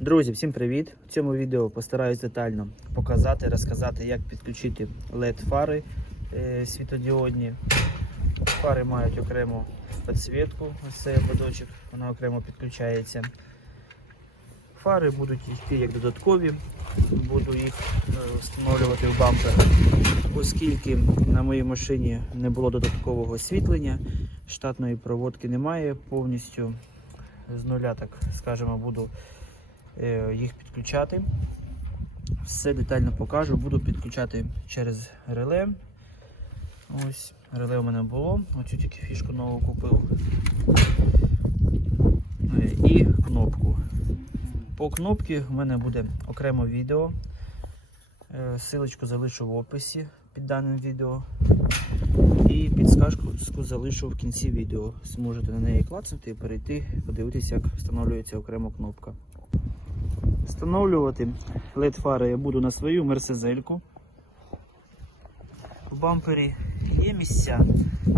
Друзі, всім привіт! В цьому відео постараюсь детально показати, розказати, як підключити LED-фари е, світодіодні. Фари мають окрему підсвітку, ось цей ободочок, вона окремо підключається. Фари будуть йти як додаткові, буду їх е, встановлювати в бампер, оскільки на моїй машині не було додаткового освітлення, штатної проводки немає, повністю з нуля, так скажемо, буду їх підключати. Все детально покажу. Буду підключати через реле. Ось, реле у мене було. Оцю тільки фішку нову купив. Е, І кнопку. По кнопці в мене буде окремо відео. Е, Силочку залишу в описі під даним відео. І підсказку залишу в кінці відео. Зможете на неї клацнути і перейти, подивитися, як встановлюється окремо кнопка. Встановлювати LED-фари я буду на свою мерсезельку. В бампері є місця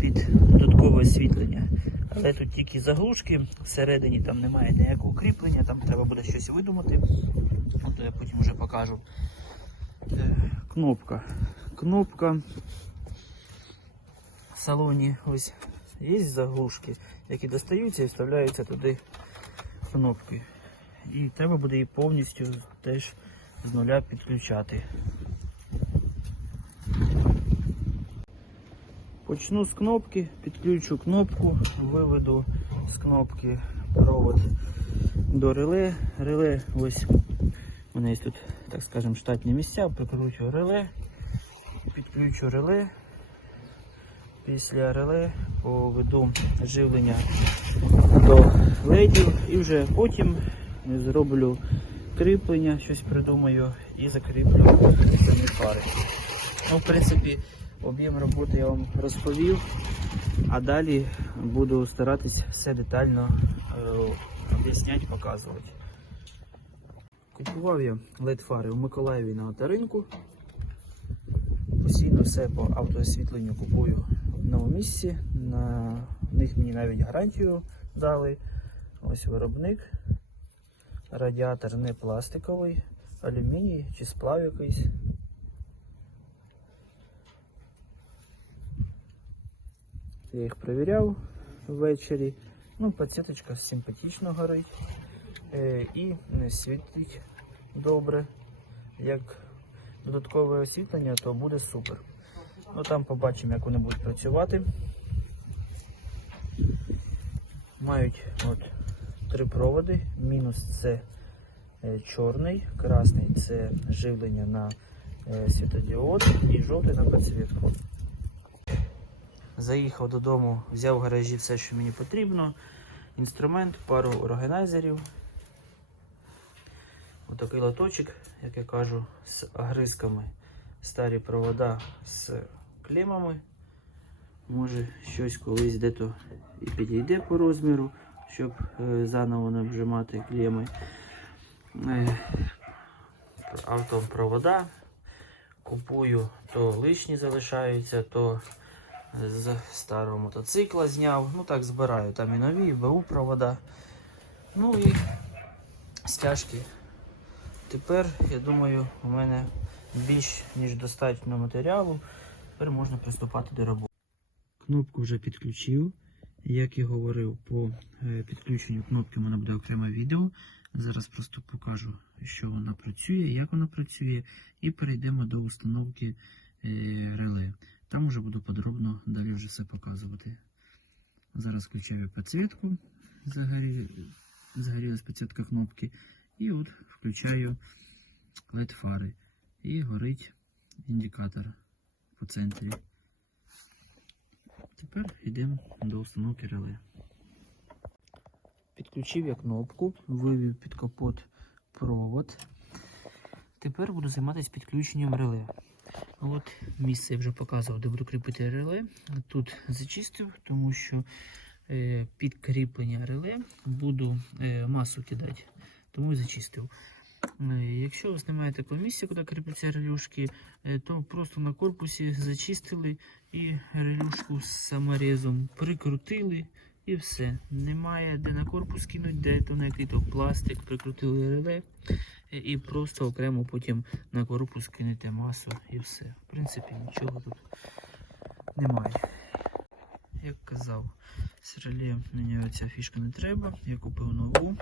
під додаткове освітлення, але тут тільки заглушки, всередині там немає ніякого кріплення, там треба буде щось видумати. От я потім вже покажу. Е, Кнопка. Кнопка в салоні ось є заглушки, які достаються і вставляються туди кнопки. І треба буде її повністю теж з нуля підключати. Почну з кнопки, підключу кнопку, виведу з кнопки провод до реле. Реле ось у мене тут, так скажемо, штатні місця, прикручу реле, підключу реле. Після реле поведу живлення до ледів і вже потім зроблю кріплення, щось придумаю і закріплю самі фари. Ну, в принципі, об'єм роботи я вам розповів, а далі буду старатись все детально е, об'ясняти, показувати. Купував я LED-фари в Миколаєві на авторинку. Постійно все по автоосвітленню купую в одному місці. На них мені навіть гарантію дали. Ось виробник. Радіатор не пластиковий, алюміній чи сплав якийсь. Я їх перевіряв ввечері. Ну, підсвіточка симпатично горить е, і не світить добре. Як додаткове освітлення, то буде супер. Ну там побачимо, як вони будуть працювати. Мають от три проводи. Мінус це е, чорний, красний це живлення на е, світодіод і жовтий на підсвітку. Заїхав додому, взяв в гаражі все, що мені потрібно. Інструмент, пару органайзерів. Отакий лоточок, як я кажу, з огризками. Старі провода з клемами. Може щось колись де-то і підійде по розміру, щоб е, заново не вжимати клеми. Е, автопровода. Купую, то лишні залишаються, то з старого мотоцикла зняв. Ну так збираю. Там і нові, і БУ провода. Ну і стяжки. Тепер, я думаю, у мене більш ніж достатньо матеріалу. Тепер можна приступати до роботи. Кнопку вже підключив. Як і говорив, по е, підключенню кнопки в мене буде окреме відео. Зараз просто покажу, що вона працює, як вона працює, і перейдемо до установки е, реле. Там вже буду подробно далі вже все показувати. Зараз включаю підсвітку, загорі... загорілась підсвітка кнопки. І от включаю LED фари. І горить індикатор по центрі. Тепер йдемо до установки реле. Підключив я кнопку, вивів під капот провод. Тепер буду займатися підключенням реле. От місце я вже показував, де буду кріпити реле. Тут зачистив, тому що е, під кріплення реле буду е, масу кидати, тому і зачистив. Е, Якщо у вас немає такого куди кріпляться релюшки, е, то просто на корпусі зачистили і релюшку з саморезом прикрутили І все. Немає де на корпус кинути, де то на то пластик, прикрутили реле. І- І просто окремо потім на корпус кинете масу і все. В принципі, нічого тут немає. Як казав, з реле мені ця фішка не треба. Я купив нову.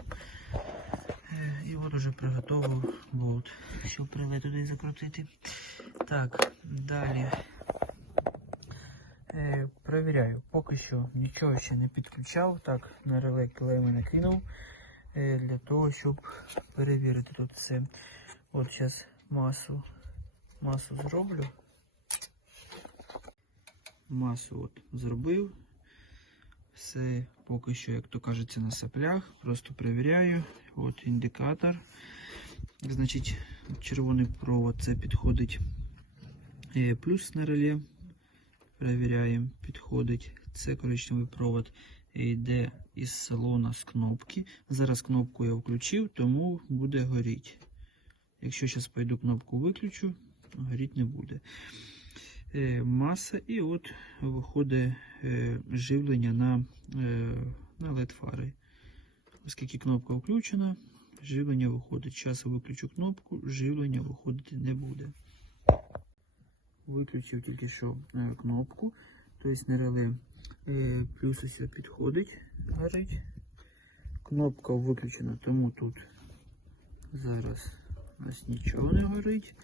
Е, І от уже приготував болт, щоб реле туди закрутити. Так, далі. Е, Провіряю, поки що нічого ще не підключав. Так, на реле клейми накинув е, для того, щоб перевірити тут все. От зараз масу, масу зроблю. Масу от зробив. Все поки що, як то кажеться, на соплях. Просто перевіряю. От індикатор. Значить, червоний провод це підходить е, плюс на реле. Перевіряємо, підходить. Це коричневий провод йде із салона з кнопки. Зараз кнопку я включив, тому буде горіти. Якщо зараз пойду кнопку виключу, горіти не буде. Е, маса і от виходить е, живлення на, е, на LED фари. Оскільки кнопка включена, живлення виходить. Зараз виключу кнопку, живлення виходити не буде. Виключив тільки що кнопку, тобто на реле плюс ось підходить, горить. Кнопка виключена, тому тут зараз у нас нічого не горить.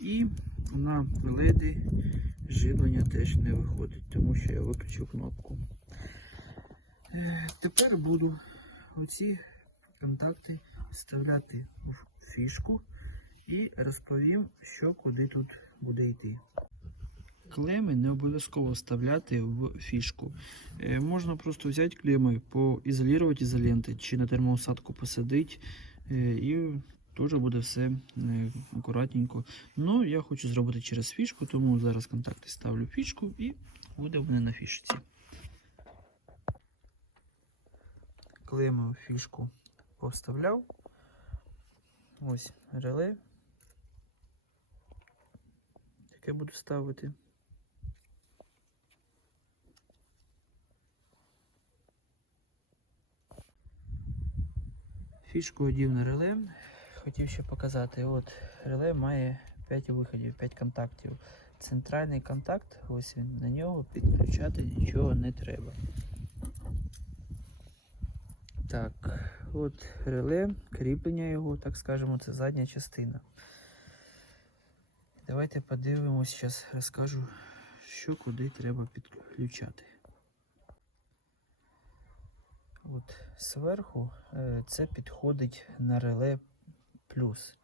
І на леди живлення теж не виходить, тому що я виключив кнопку. Е, Тепер буду оці контакти вставляти в фішку і розповім, що куди тут буде йти. Клеми не обов'язково вставляти в фішку. Е, можна просто взяти клеми, поізолювати ізоленти чи на термоусадку посадити, е, і теж буде все е, акуратненько. Ну, я хочу зробити через фішку, тому зараз контакти ставлю в фішку і буде вони на фішці. Клеми фішку повставляв. Ось реле. Яке буду ставити. Фішку одів на реле. Хотів ще показати. От реле має 5 виходів, 5 контактів. Центральний контакт, ось він на нього підключати нічого не треба. Так, от реле, кріплення його, так скажемо, це задня частина. Давайте подивимось, зараз розкажу, що куди треба підключати. От зверху е, це підходить на реле плюс.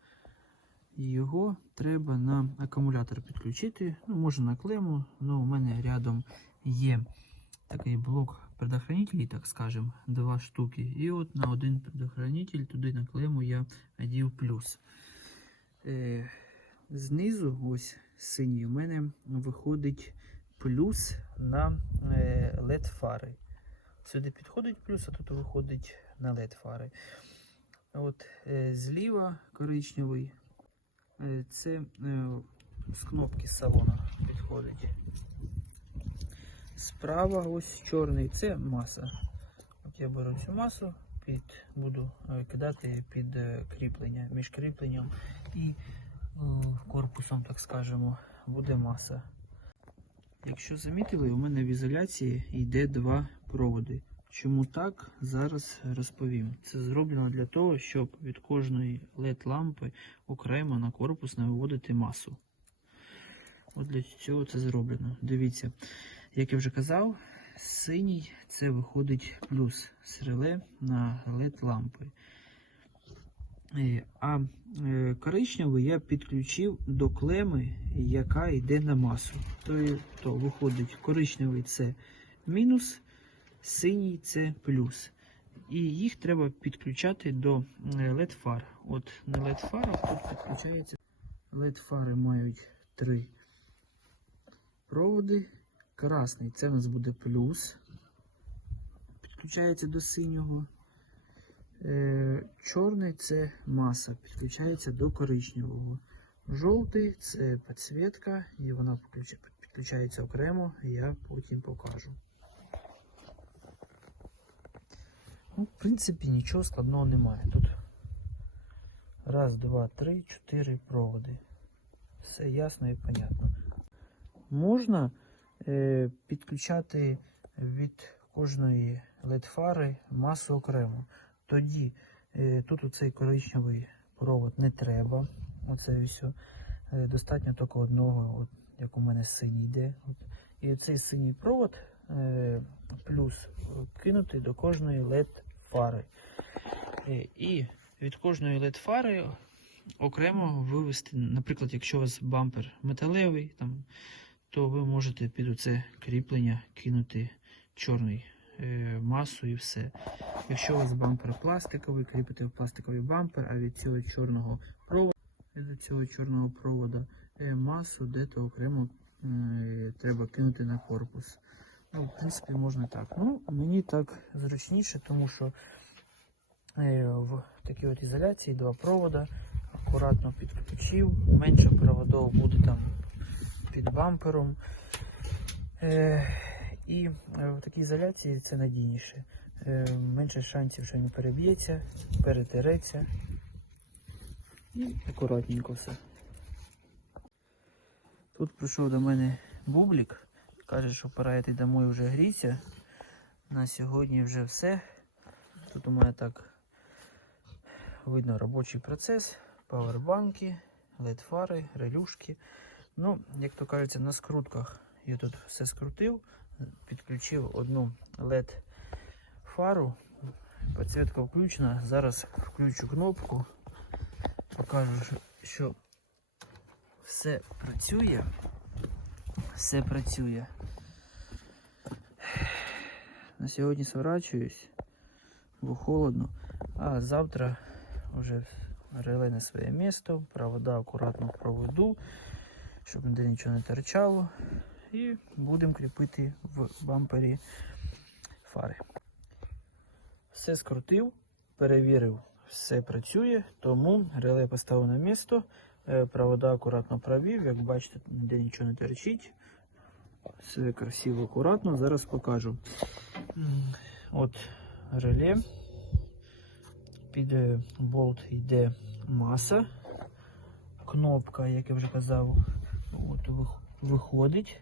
Його треба на акумулятор підключити. Ну, може на клему, але у мене рядом є такий блок предохранителей, так скажем, два штуки. І от на один предохранитель туди на клему я одів плюс. Е, знизу, ось синій, у мене виходить плюс на е, LED фари. Сюди підходить плюс, а тут виходить на LED фари. От е, зліва коричневий. Е, це е, з кнопки салона підходить. Справа ось чорний, це маса. От я беру цю масу, під, буду кидати під кріплення, між кріпленням і корпусом, так скажемо, буде маса. Якщо замітили, у мене в ізоляції йде два проводи. Чому так, зараз розповім. Це зроблено для того, щоб від кожної LED-лампи окремо на корпус не виводити масу. От для цього це зроблено. Дивіться, як я вже казав, синій це виходить плюс з на LED-лампи. Е, А е, коричневий я підключив до клеми, яка йде на масу. То, то виходить коричневий це мінус, синій це плюс. І їх треба підключати до LED фар. От на LED фарах тут підключається. LED фари мають три проводи. Красний це у нас буде плюс. Підключається до синього. Е, Чорний це маса, підключається до коричневого. Жовтий це підсвітка, і вона підключається окремо, я потім покажу. Ну, в принципі, нічого складного немає тут. Раз, два, три, чотири проводи. Все ясно і понятно. Можна е, підключати від кожної LED-фари масу окремо. Тоді е, тут оцей коричневий провод не треба. Оце все. Е, достатньо тільки одного, от, як у мене синій йде. От. І цей синій провод плюс е, кинути до кожної LED-фари. Е, і від кожної LED-фари окремо вивести, наприклад, якщо у вас бампер металевий, там, то ви можете під оце кріплення кинути чорний е, масу і все. Якщо у вас бампер пластиковий, кріпите в пластиковий бампер, а від цього чорного проводу, цього чорного провода масу де-то окремо е, треба кинути на корпус. Ну, в принципі, можна так. Ну, мені так зручніше, тому що е, в такій от ізоляції два провода акуратно підключив, менше проводов буде там під бампером. І е, в такій ізоляції це надійніше. Менше шансів, що він переб'ється, перетереться. І акуратненько все. Тут прийшов до мене бублік. Каже, що пора йти домой вже гріться. На сьогодні вже все. Тут у мене так видно робочий процес, павербанки, LED-фари, релюшки. Ну, як то кажеться, на скрутках я тут все скрутив, підключив одну LED-фару. Підсвітка включена. Зараз включу кнопку, покажу, що все працює. Все працює. На сьогодні сворачуюсь, бо холодно. А завтра вже реле на своє місто, провода акуратно проведу, щоб ніде нічого не торчало. І будемо кріпити в бампері фари. Все скрутив, перевірив, все працює, тому реле поставив на місто. Е, Провода акуратно провів, як бачите, ніде нічого не торчить. Все красиво, акуратно. Зараз покажу. От реле. Під е, болт йде маса. Кнопка, як я вже казав, от виходить.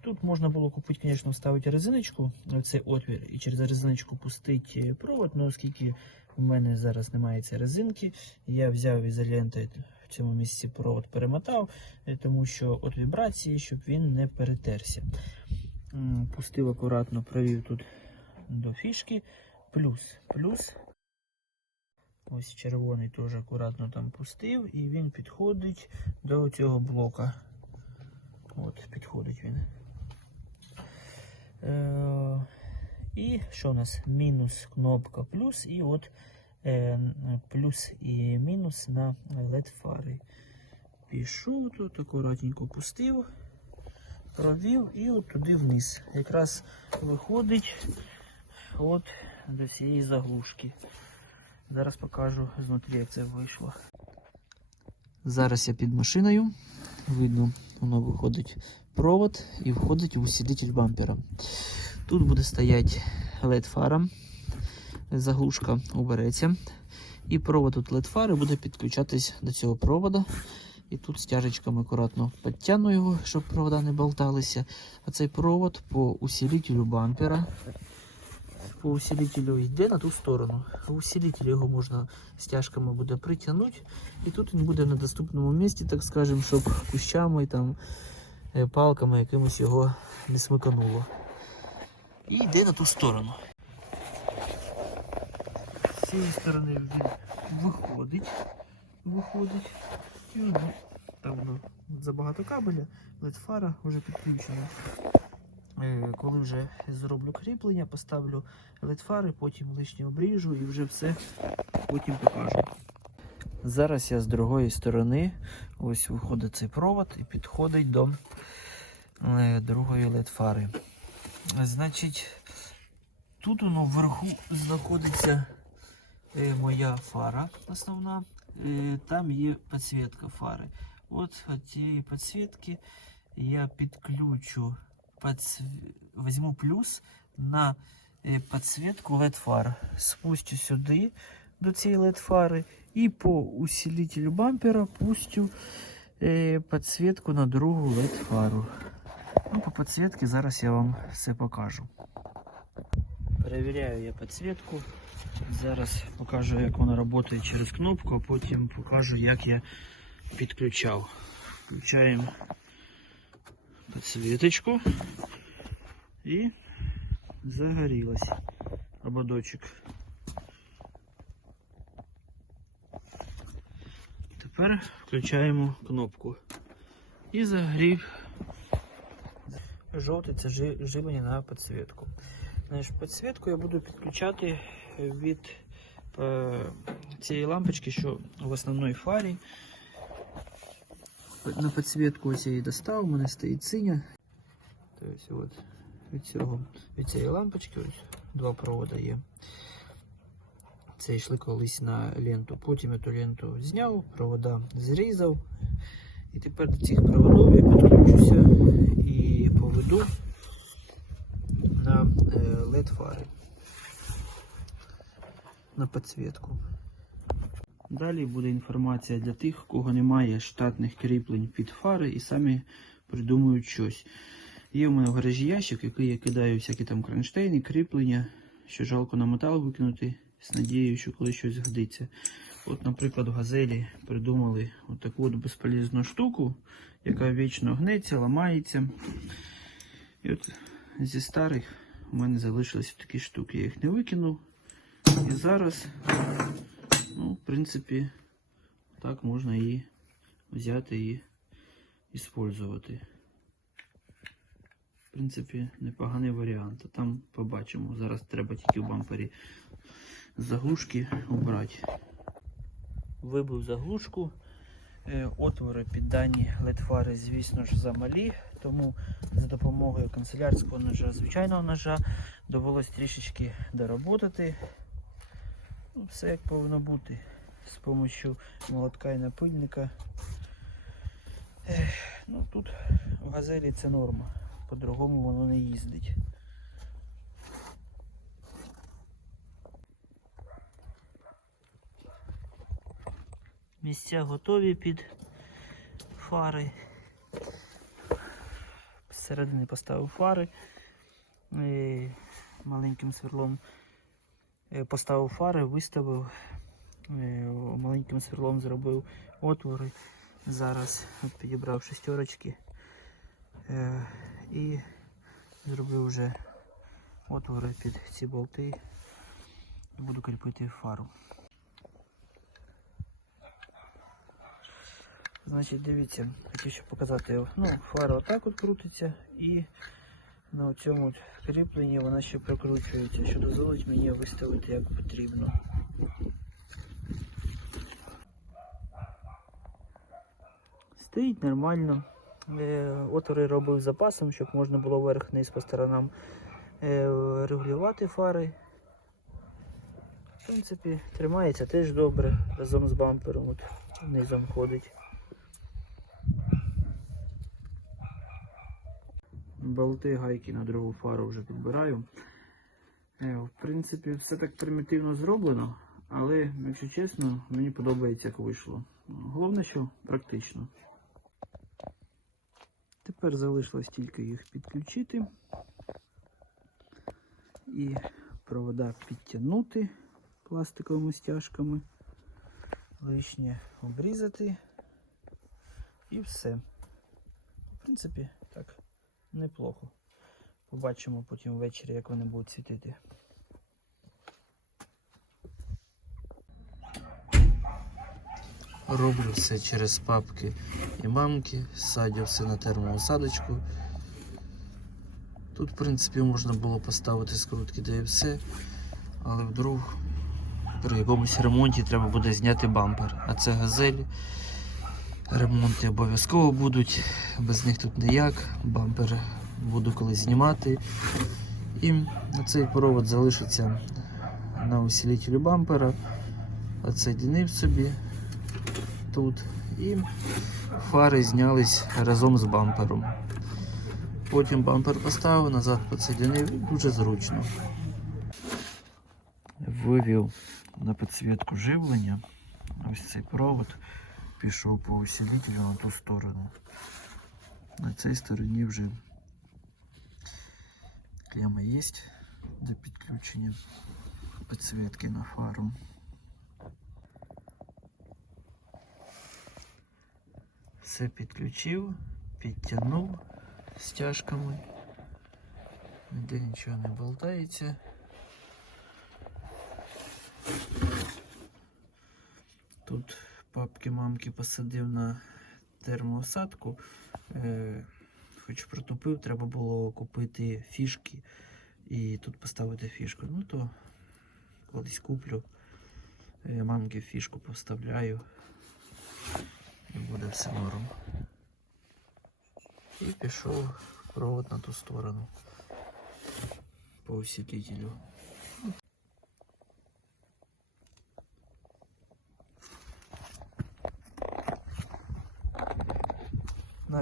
Тут можна було купити, звісно, вставити резиночку в цей отвір і через резиночку пустити провод, але оскільки у мене зараз немає цієї резинки, я взяв ізоленти в цьому місці провод перемотав, е, тому що от вібрації, щоб він не перетерся. Пустив акуратно, провів тут до фішки. Плюс, плюс. Ось червоний теж акуратно там пустив, і він підходить до цього блока. От, підходить він. Е, і що у нас? Мінус кнопка плюс, і от плюс і мінус на LED фари. Пішов тут, акуратненько пустив, провів і от туди вниз. Якраз виходить от до цієї заглушки. Зараз покажу знутрі, як це вийшло. Зараз я під машиною. Видно, воно виходить провод і входить в усилитель бампера. Тут буде стояти LED-фара, заглушка убереться. І провод тут LED-фари буде підключатись до цього провода. І тут стяжечками акуратно підтягну його, щоб провода не болталися. А цей провод по усилителю бампера по усилителю йде на ту сторону. Усилитель його можна стяжками буде притягнути. І тут він буде на доступному місці, так скажемо, щоб кущами там, е, палками якимось його не смикануло. І йде на ту сторону. З цієї сторони він виходить. Виходить. І воно, там воно забагато кабеля, LED-фара вже підключена. Е, Коли вже зроблю кріплення, поставлю LED-фари, потім лишнє обріжу і вже все потім покажу. Зараз я з другої сторони, ось виходить цей провод і підходить до е, другої LED-фари. Значить, тут воно вверху знаходиться моя фара основна. Е, там є підсвітка фари. От цієї підсвітки я підключу подсв... возьму плюс на е, підсвітку LED фар. Спустю сюди до цієї LED фари і по усилителю бампера пустю е, підсвітку на другу LED фару. Ну, по підсвітці зараз я вам все покажу. Перевіряю я підсвітку. Зараз покажу, як вона працює через кнопку, а потім покажу, як я підключав. Включаємо підсвіточку і загорілась ободочок. Тепер включаємо кнопку. І загорів. Жовтий це жи- живлення на підсвітку. Підсвітку я буду підключати від е, цієї лампочки, що в основній фарі. На підсвітку ось я її достав, у мене стоїть синя. Тобто от від, цього, від цієї лампочки ось два провода є. Це йшли колись на ленту. Потім я ту ленту зняв, провода зрізав. І тепер до цих проводів я підключуся і поведу на LED фари на підсвітку. Далі буде інформація для тих, у кого немає штатних кріплень під фари і самі придумують щось. Є в мене в гаражі ящик, який я кидаю всякі там кронштейни, кріплення, що жалко на метал викинути, з надією, що коли щось згодиться. От, наприклад, в газелі придумали от таку от безполезну штуку, яка вічно гнеться, ламається. І от зі старих у мене залишились такі штуки. Я їх не викинув. І зараз, ну, в принципі, так можна її взяти і використовувати. В принципі, непоганий варіант. Там побачимо. Зараз треба тільки в бампері заглушки обрати. Вибив заглушку. Е, Отвори під дані LED-фари, звісно ж, замалі, тому за допомогою канцелярського ножа, звичайного ножа, довелось трішечки доработати. Ну, все як повинно бути. З допомогою молотка і напильника. Ех, ну, тут в газелі це норма. По-другому воно не їздить. Місця готові під фари. Зсередини поставив фари. І маленьким сверлом е, поставив фари, виставив, е, маленьким сверлом зробив отвори. Зараз підібрав шестерочки е, і зробив вже отвори під ці болти. Буду кріпити фару. Значить, дивіться, хотів ще показати. Ну, фара отак от крутиться і на цьому кріпленні вона ще прикручується, що дозволить мені виставити як потрібно. Стоїть нормально. Е, Отвори робив запасом, щоб можна було вверх-вниз по сторонам е, регулювати фари. В принципі, тримається теж добре разом з бампером. От низом ходить. Болти гайки на другу фару вже підбираю. Е, В принципі, все так примітивно зроблено, але, якщо чесно, мені подобається, як вийшло. Головне, що практично. Тепер залишилось тільки їх підключити і провода підтягнути пластиковими стяжками, лишнє обрізати і все. В принципі, так. Неплохо. Побачимо потім ввечері, як вони будуть світити. Роблю все через папки і мамки, садю все на термоусадочку. Тут, в принципі, можна було поставити скрутки, де і все, але вдруг при якомусь ремонті треба буде зняти бампер. А це газель. Ремонти обов'язково будуть, без них тут ніяк. Бампер буду колись знімати. І цей провод залишиться на усилителі бампера. Отсоединив собі тут. І фари знялись разом з бампером. Потім бампер поставив, назад підсоединив дуже зручно. вивів на підсвітку живлення. Ось цей провод пішов по усилителю на ту сторону. На цій стороні вже клема є для підключення підсвітки на фару. Все підключив, підтягнув стяжками. Ніде нічого не болтається. Тут папки мамки посадив на термоосадку. Е, хоч протупив, треба було купити фішки і тут поставити фішку. Ну то колись куплю. Е, мамки фішку поставляю. І буде все норм. І пішов провод на ту сторону по усилителю.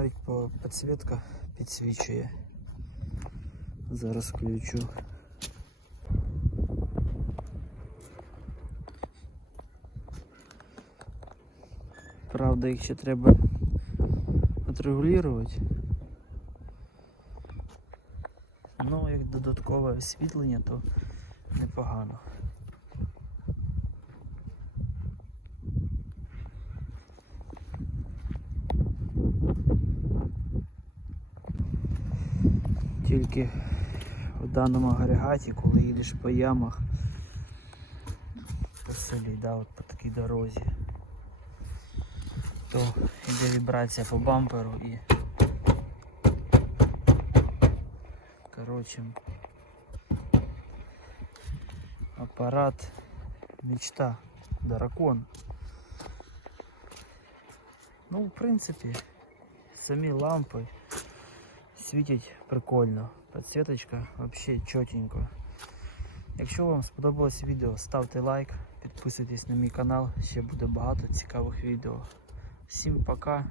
Навіть підсвітка підсвічує. Зараз включу. Правда, їх ще треба отрегулювати. Ну, як додаткове освітлення, то непогано. Тільки в даному агрегаті, коли їдеш по ямах, по селі, да, от по такій дорозі, то йде вібрація по бамперу і коротше апарат мечта, дракон. Ну, в принципі, самі лампи світять прикольно. Підсвіточка взагалі чотенько. Якщо вам сподобалось відео, ставте лайк, підписуйтесь на мій канал, ще буде багато цікавих відео. Всім пока,